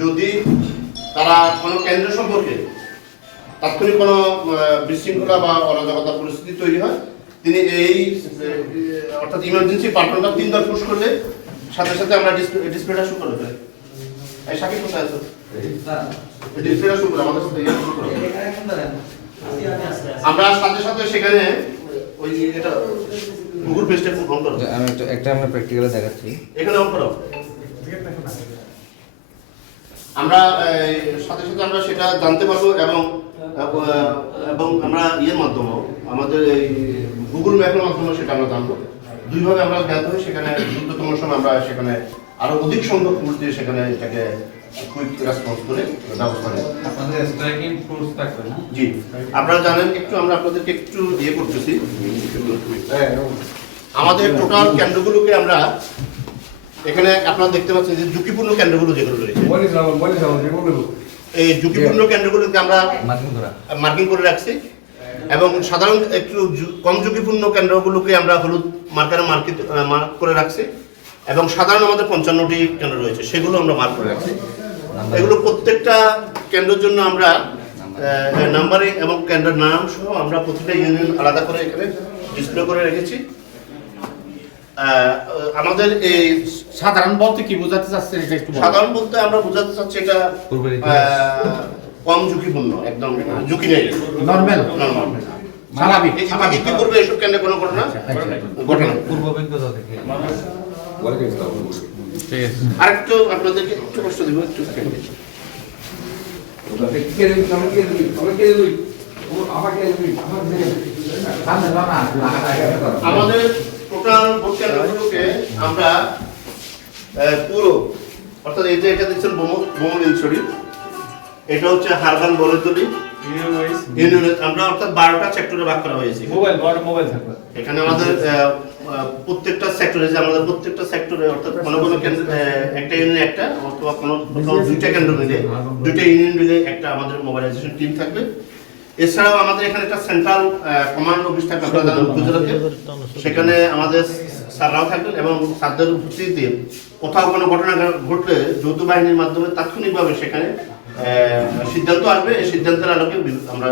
যদি তারা কোনো কেন্দ্র সম্পর্কে তাৎক্ষণিক কোনো বিশৃঙ্খলা বা অরাজকতা পরিস্থিতি তৈরি হয়, তিনি এই অর্থাৎ ইমার্জেন্সি বাটনটা 3 বার পুশ করলে সাথে সাথে আমরা ডিসপ্লেটা শুরু করে দেয়। এই সাকিব কোথায় আছো? ডিসপ্লেটা শুরু করে আমাদের সাথে শুরু করো। আমরা সাথে সাথে সেখানে ওই এটা গুগল পেজটা অন করো। আমি একটা আমরা প্র্যাকটিক্যালি দেখাচ্ছি। এখানে অন করো। আমরা সাথে সাথে আমরা সেটা জানতে পারবো এবং আমরা ইয়ের মাধ্যমে আমাদের এই গুগল ম্যাপের মাধ্যমে সেটা আমরা জানবো। দুইভাবে আমরা জ্ঞাত হই, সেখানে দ্রুততম সময় আমরা সেখানে আরো অধিক সংখ্যক টুল দিয়ে সেখানে এটাকে কুইক রেসপন্স করে ব্যবস্থা নেব। আপনাদের স্ট্রাইকিং ফোর্স থাকবে না? জি, আপনারা জানেন, একটু আমরা আপনাদেরকে একটু ইয়ে করতেছি। আমাদের টোটাল কেন্দ্রগুলোকে আমরা এখানে আপনারা দেখতে পাচ্ছেন যে ঝুঁকিপূর্ণ কেন্দ্রগুলো যেগুলো রয়েছে, এই ঝুঁকিপূর্ণ কেন্দ্রগুলোকে আমরা মার্কিং করে রাখছি এবং সাধারণ একটু কম ঝুঁকিপূর্ণ কেন্দ্রগুলোকে আমরা হলুদ মার্কারে মার্ক করে রাখছি এবং সাধারণ আমাদের 55টি কেন্দ্র রয়েছে, সেগুলো আমরা মার্ক করে রাখছি। এগুলো প্রত্যেকটা কেন্দ্রের জন্য আমরা নাম্বারিং এবং কেন্দ্রের নাম সহ আমরা প্রতিটা ইউনিয়ন আলাদা করে এখানে ডিসপ্লে করে রেখেছি। আমাদের এই সাধারণ বলতে কি বোঝাতে চাচ্ছেন এটা একটু বলুন। সাধারণ বলতে আমরা বোঝাতে চাচ্ছি এটা কম ঝুঁকিপূর্ণ, একদম ঝুঁকি নেই, নরমাল নরমাল স্বাভাবিক স্বাভাবিক কি করবে এসব কেন্দ্রে কোনো ঘটনা ঘটনা। পূর্ব অভিজ্ঞতা থেকে আরেকটু আপনাদেরকে একটু কষ্ট দিব, একটু আমাদের টোটাল ভোট কেন্দ্রগুলোকে আমরা পুরো অর্থাৎ এই যে এটা দেখছেন বোমলিল শরীফ, এটা হচ্ছে হারবান বরতলি ইউনিয়ন, আমরা অর্থাৎ 12টা সেক্টরে ভাগ করা হয়েছে। মোবাইল থাকবে এখানে আমাদের প্রত্যেকটা সেক্টরে যে আমাদের প্রত্যেকটা সেক্টরে অর্থাৎ কোনো কোনো কেন্দ্র একটা ইউনিয়ন একটা অথবা কোনো দুইটা কেন্দ্র মিলে দুইটা ইউনিয়ন মিলে একটা আমাদের মোবাইলাইজেশন টিম থাকবে। এছাড়াও আমাদের এখানে একটা সেন্ট্রাল কমান্ড অফিস থাকবে আপনাদের উপজেলাতে, সেখানে আমাদের স্যাররাও থাকবেন এবং স্যারদের উপস্থিতিতে কোথাও কোনো ঘটনা ঘটলে যৌথ বাহিনীর মাধ্যমে তাৎক্ষণিকভাবে সেখানে সিদ্ধান্ত আসবে। এই সিদ্ধান্তের আলোকে আমরা